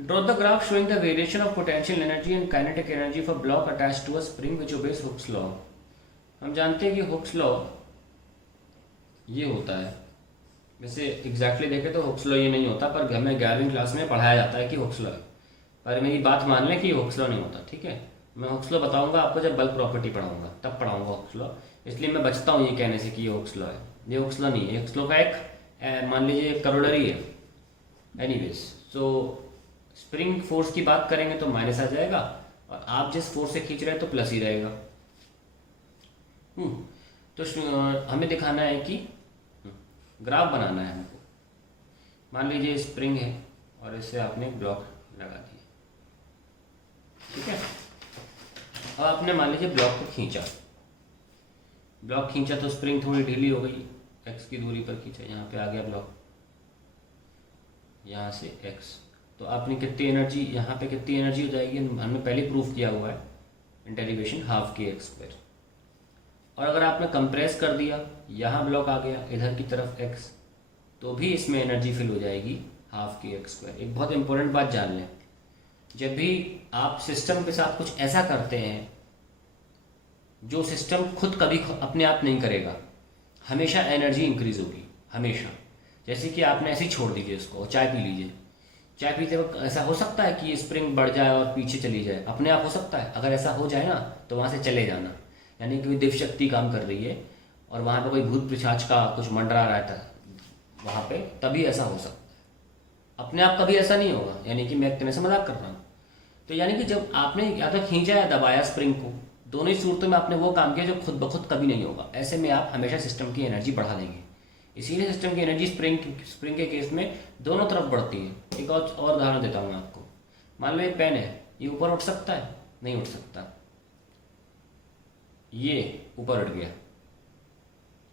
Draw the graph showing the variation of potential energy and kinetic energy for block attached to a spring which obeys Hooke's law. हम जानते हैं कि Hooke's law ये होता है, वैसे एग्जैक्टली देखें तो Hooke's law ये नहीं होता, पर हमें 11वीं क्लास में पढ़ाया जाता है कि Hooke's law है। पर मेरी बात मान लें कि Hooke's law नहीं होता, ठीक है। मैं Hooke's law बताऊंगा आपको जब बल्क प्रॉपर्टी पढ़ाऊंगा, तब पढ़ाऊंगा Hooke's law, इसलिए मैं बचता हूँ ये कहने से कि ये Hooke's law है। ये Hooke's law नहीं है, Hooke's law का एक मान लीजिए करोडरी है। एनीवेज, सो स्प्रिंग फोर्स की बात करेंगे तो माइनस आ जाएगा, और आप जिस फोर्स से खींच रहे हैं तो प्लस ही रहेगा। तो हमें दिखाना है कि ग्राफ बनाना है हमको। मान लीजिए स्प्रिंग है और इससे आपने एक ब्लॉक लगा दिया, ठीक है। और आपने मान लीजिए ब्लॉक को खींचा तो स्प्रिंग थोड़ी ढीली हो गई, एक्स की दूरी पर खींचा, यहाँ पे आ गया ब्लॉक, यहाँ से एक्स, तो आपने कितनी एनर्जी, यहाँ पे कितनी एनर्जी हो जाएगी, हमने पहले प्रूफ किया हुआ है डेरिवेशन हाफ के एक्स स्क्वायर। और अगर आपने कंप्रेस कर दिया, यहाँ ब्लॉक आ गया इधर की तरफ एक्स, तो भी इसमें एनर्जी फिल हो जाएगी हाफ के एक्स स्क्वायर। एक बहुत इंपॉर्टेंट बात जान लें, जब भी आप सिस्टम के साथ कुछ ऐसा करते हैं जो सिस्टम खुद कभी अपने आप नहीं करेगा, हमेशा एनर्जी इंक्रीज होगी, हमेशा। जैसे कि आपने ऐसे ही छोड़ दीजिए इसको, चाय पी लीजिए, चाय पीते वक्त ऐसा हो सकता है कि स्प्रिंग बढ़ जाए और पीछे चली जाए, अपने आप हो सकता है। अगर ऐसा हो जाए ना तो वहाँ से चले जाना, यानी कि दिव्य शक्ति काम कर रही है और वहाँ पे कोई भूत पिशाच का कुछ मंडरा रहता है वहाँ पे, तभी ऐसा हो सकता है। अपने आप कभी ऐसा नहीं होगा, यानी कि मैं इतने से मजाक कर रहा हूँ। तो यानी कि जब आपने या तो खींचा या दबाया स्प्रिंग को, दोनों ही सूरतों में आपने वो काम किया जो खुद ब खुद कभी नहीं होगा। ऐसे में आप हमेशा सिस्टम की एनर्जी बढ़ा देंगे। इसीलिए सिस्टम की एनर्जी स्प्रिंग के केस में दोनों तरफ बढ़ती है। एक और उदाहरण देता हूँ मैं आपको। मान लो ये पेन है, ये ऊपर उठ सकता है? नहीं उठ सकता। ये ऊपर उठ गया,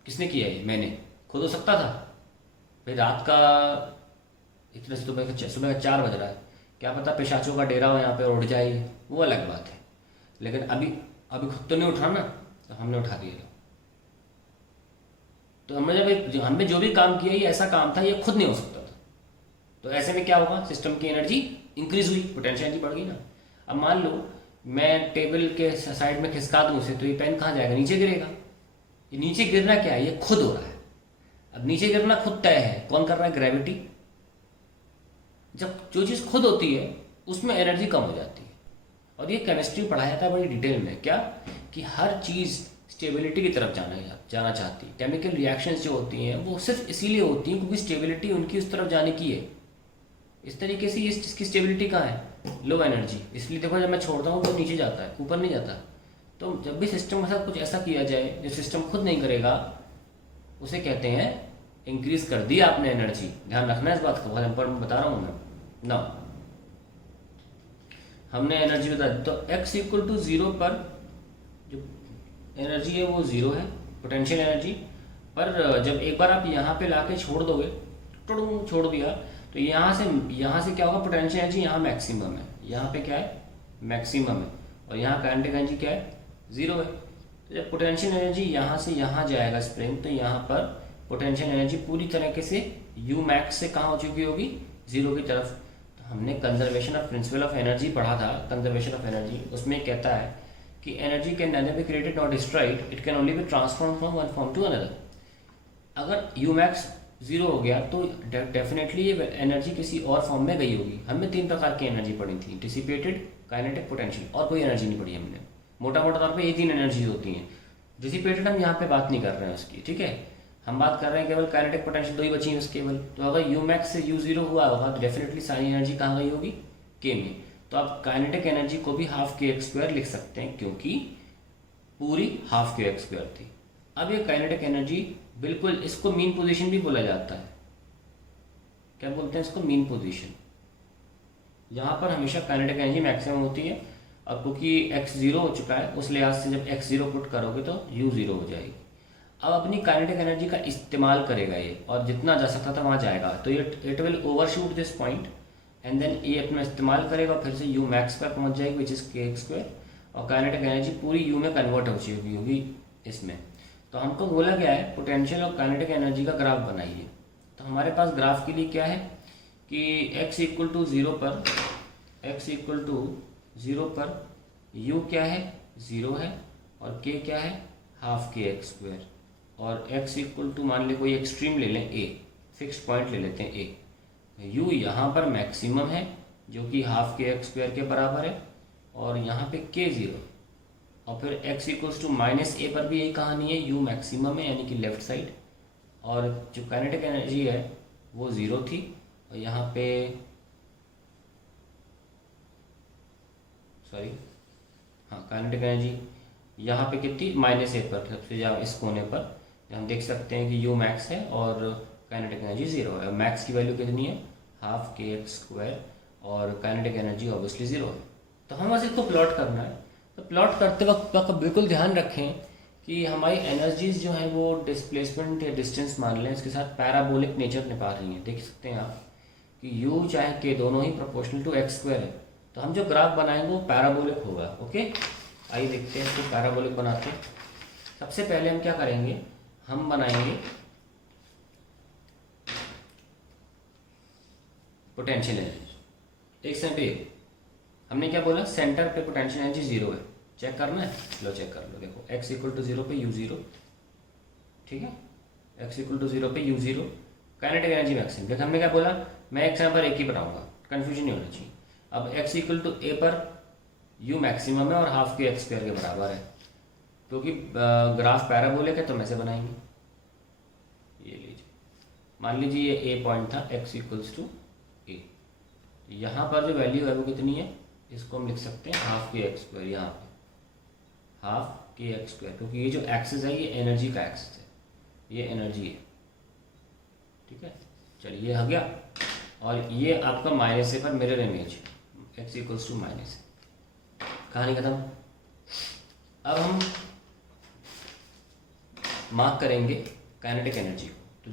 किसने किया? ये मैंने। खुद हो सकता था? भाई रात का इतने सुबह का 4 बज रहा है, क्या पता पिशाचों का डेरा हो यहाँ पे उठ जाए, वो अलग बात है। लेकिन अभी खुद तो नहीं उठा ना, तो हमने उठा दिया। तो हमने जो भी काम किया, ये ऐसा काम था, ये खुद नहीं हो सकता था। तो ऐसे में क्या होगा? सिस्टम की एनर्जी इंक्रीज हुई, पोटेंशियल एनर्जी बढ़ गई ना। अब मान लो मैं टेबल के साइड में खिसका दूं उसे, तो ये पेन कहाँ जाएगा? नीचे गिरेगा। ये नीचे गिरना क्या है? ये खुद हो रहा है। अब नीचे गिरना खुद तय है, कौन कर रहा है? ग्रेविटी। जब जो चीज़ खुद होती है उसमें एनर्जी कम हो जाती है। और ये केमिस्ट्री पढ़ाया जाता है बड़ी डिटेल में, क्या कि हर चीज़ स्टेबिलिटी की तरफ जाना चाहती है। केमिकल रिएक्शंस जो होती हैं वो सिर्फ इसीलिए होती हैं क्योंकि स्टेबिलिटी उनकी उस तरफ जाने की है। इस तरीके से इसकी स्टेबिलिटी कहाँ है? Low energy. इसलिए देखो जब मैं छोड़ता हूँ तो नीचे जाता है, ऊपर नहीं जाता। तो जब भी सिस्टम के साथ कुछ ऐसा किया जाए जो सिस्टम खुद नहीं करेगा, उसे कहते हैं इंक्रीज कर दी आपने एनर्जी। ध्यान रखना है इस बात का, बहुत इंपॉर्टेंट बता रहा हूँ मैं ना। हमने एनर्जी बता दी, तो x इक्वल टू 0 पर जो एनर्जी है वो 0 है, पोटेंशियल एनर्जी। पर जब एक बार आप यहाँ पे लाके छोड़ दोगे, छोड़ दिया, तो यहाँ से क्या होगा? पोटेंशियल एनर्जी यहाँ मैक्सिमम है, यहाँ पे क्या है? मैक्सिमम है। और यहाँ काइनेटिक एनर्जी क्या है? 0 है। तो जब पोटेंशियल एनर्जी यहाँ से यहाँ जाएगा स्प्रिंग, तो यहाँ पर पोटेंशियल एनर्जी पूरी तरीके से यू मैक्स से कहाँ हो चुकी होगी? 0 की तरफ। तो हमने conservation of principle of energy पढ़ा था, कंजर्वेशन ऑफ एनर्जी। उसमें कहता है कि energy can neither be created not destroyed, it can only be transform from one form to another. अगर यू मैक्स 0 हो गया तो डेफिनेटली ये एनर्जी किसी और फॉर्म में गई होगी। हमने 3 प्रकार की एनर्जी पढ़ी थी, डिसिपेटेड, काइनेटिक, पोटेंशियल। और कोई एनर्जी नहीं पढ़ी हमने। मोटा तौर पे ये 3 एनर्जीज होती हैं। डिसिपेटेड हम यहाँ पे बात नहीं कर रहे हैं उसकी, ठीक है। हम बात कर रहे हैं केवल काइनेटिक, पोटेंशियल, 2 ही बची हैं उसके केवल। तो अगर यू मैक्स से यू 0 हुआ होगा तो डेफिनेटली सारी एनर्जी कहाँ गई होगी? के में। तो आप काइनेटिक एनर्जी को भी हाफ के एक्स स्क्वायर लिख सकते हैं, क्योंकि पूरी हाफ के एक्स स्क्वायर थी। अब ये काइनेटिक एनर्जी बिल्कुल, इसको मीन पोजीशन भी बोला जाता है। क्या बोलते हैं इसको? Mean position. यहाँ पर हमेशा काइनेटिक एनर्जी मैक्सिमम होती है। और क्योंकि x 0 हो चुका है, उस लिहाज से जब x 0 पुट करोगे तो u 0 हो जाएगी। अब अपनी काइनेटिक एनर्जी का इस्तेमाल करेगा ये, और जितना जा सकता था वहाँ जाएगा। तो ये it will overshoot this point and then ये अपना इस्तेमाल करेगा, फिर से u मैक्स पर पहुँच जाएगी, विच इज़ के एक्स स्क्वायर। और काइनेटिक एनर्जी पूरी u में कन्वर्ट हो चुकी होगी इसमें। तो हमको बोला गया है पोटेंशियल और काइनेटिक एनर्जी का ग्राफ बनाइए। तो हमारे पास ग्राफ के लिए क्या है कि x इक्वल टू 0 पर x इक्वल टू 0 पर u क्या है, 0 है, और k क्या है, हाफ के एक्स स्क्वायर, और x इक्वल टू मान ले कोई एक्सट्रीम ले लें a, फिक्स्ड पॉइंट ले लेते हैं a। u यहाँ पर मैक्सिमम है जो कि हाफ के एक्स स्क्वायर के बराबर है, और यहाँ पे k 0, और फिर x इक्वल्स टू -a पर भी यही कहानी है, u मैक्सिमम है यानी कि लेफ्ट साइड, और जो काइनेटिक एनर्जी है वो 0 थी, और यहाँ पे काइनेटिक एनर्जी यहाँ पे कितनी, -a पर, सबसे जहाँ इस कोने पर हम देख सकते हैं कि u मैक्स है और काइनेटिक एनर्जी 0 है। मैक्स की वैल्यू कितनी है, हाफ के एक्स स्क्वायर, और काइनेटिक एनर्जी ऑब्वियसली 0 है। तो हम बस इसको प्लॉट करना है। तो प्लॉट करते वक्त बिल्कुल ध्यान रखें कि हमारी एनर्जीज जो हैं वो डिस्प्लेसमेंट या डिस्टेंस मान लें, इसके साथ पैराबोलिक नेचर निभा रही हैं। देख सकते हैं आप कि u चाहे k दोनों ही प्रोपोर्शनल टू एक्स स्क्वायर है, तो हम जो ग्राफ बनाएंगे वो पैराबोलिक होगा। ओके, आइए देखते हैं इसको पैराबोलिक बनाते हैं। सबसे पहले हम क्या करेंगे, हम बनाएंगे पोटेंशियल एनर्जी। एक सेकंड, हमने क्या बोला, सेंटर पे पोटेंशियल एनर्जी 0 है, चेक करना है, लो चेक कर लो। देखो x इक्वल टू 0 पे u 0, ठीक है, x इक्वल टू 0 पे u 0, काइनेटिक एनर्जी मैक्सिमम। देखो हमने क्या बोला, मैं एक पर एक ही बनाऊंगा, कन्फ्यूजन नहीं होना चाहिए। अब x इक्वल टू a पर u मैक्सिमम है और हाफ के एक्स स्क्वायर के बराबर है, क्योंकि ग्राफ पैराबोलिक है तो मैं से बनाएंगे। ये लीजिए, मान लीजिए ये a पॉइंट था, x इक्वल्स टू a, यहाँ पर जो वैल्यू है वो कितनी है, इसको हम लिख सकते हैं हाफ के एक्स स्क्वायर, यहाँ पे हाफ के एक्स स्क्वायर, क्योंकि ये जो एक्सिस है ये एनर्जी का एक्सिस है, ये एनर्जी है, ठीक है। चलिए ये आ गया, और ये आपका -a पर mirror image, x equals to -a, कहानी खत्म। अब हम मार्क करेंगे काइनेटिक एनर्जी को, तो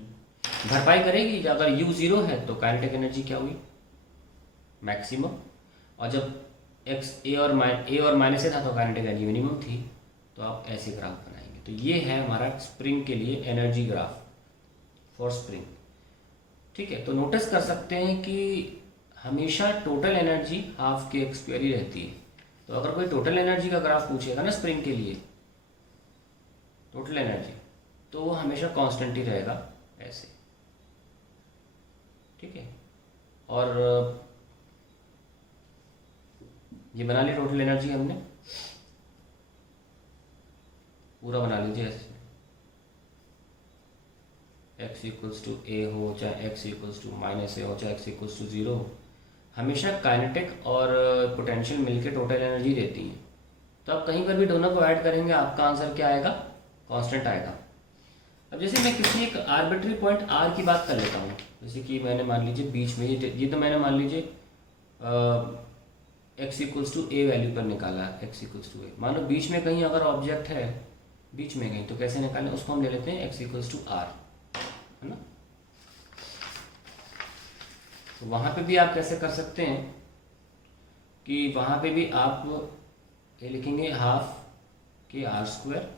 भरपाई करेगी, अगर u 0 है तो काइनेटिक एनर्जी क्या हुई, मैक्सिमम, और जब x a और -a था तो काइनेटिक एनर्जी मिनिमम थी। तो आप ऐसे ग्राफ बनाएंगे। तो ये है हमारा स्प्रिंग के लिए एनर्जी ग्राफ फॉर स्प्रिंग, ठीक है। तो नोटिस कर सकते हैं कि हमेशा टोटल एनर्जी हाफ के एक्स स्क्वायर ही रहती है। तो अगर कोई टोटल एनर्जी का ग्राफ पूछेगा ना स्प्रिंग के लिए, टोटल एनर्जी, तो वो हमेशा कांस्टेंट ही रहेगा ऐसे, ठीक है। और ये बना लिया टोटल एनर्जी हमने, पूरा बना लीजिए ऐसे, x इक्वल्स टू a हो चाहे x इक्वल्स टू -a हो चाहे x इक्वल्स टू 0 हो, हमेशा काइनेटिक और पोटेंशियल मिलके टोटल एनर्जी देती हैं। तो आप कहीं पर भी दोनों को ऐड करेंगे, आपका आंसर क्या आएगा, कांस्टेंट आएगा। अब जैसे मैं किसी एक आर्बिट्री पॉइंट r की बात कर लेता हूँ, जैसे कि मैंने मान लीजिए बीच में ये तो मैंने मान लीजिए x equals to a value पर निकाला, x इक्वल्स टू a। मानो बीच में कहीं अगर ऑब्जेक्ट है बीच में कहीं, तो कैसे निकालें, उसको हम ले लेते हैं x इक्वल्स टू r, है ना। तो वहाँ पे भी आप कैसे कर सकते हैं कि वहाँ पे भी आप ये लिखेंगे हाफ के r स्क्वायर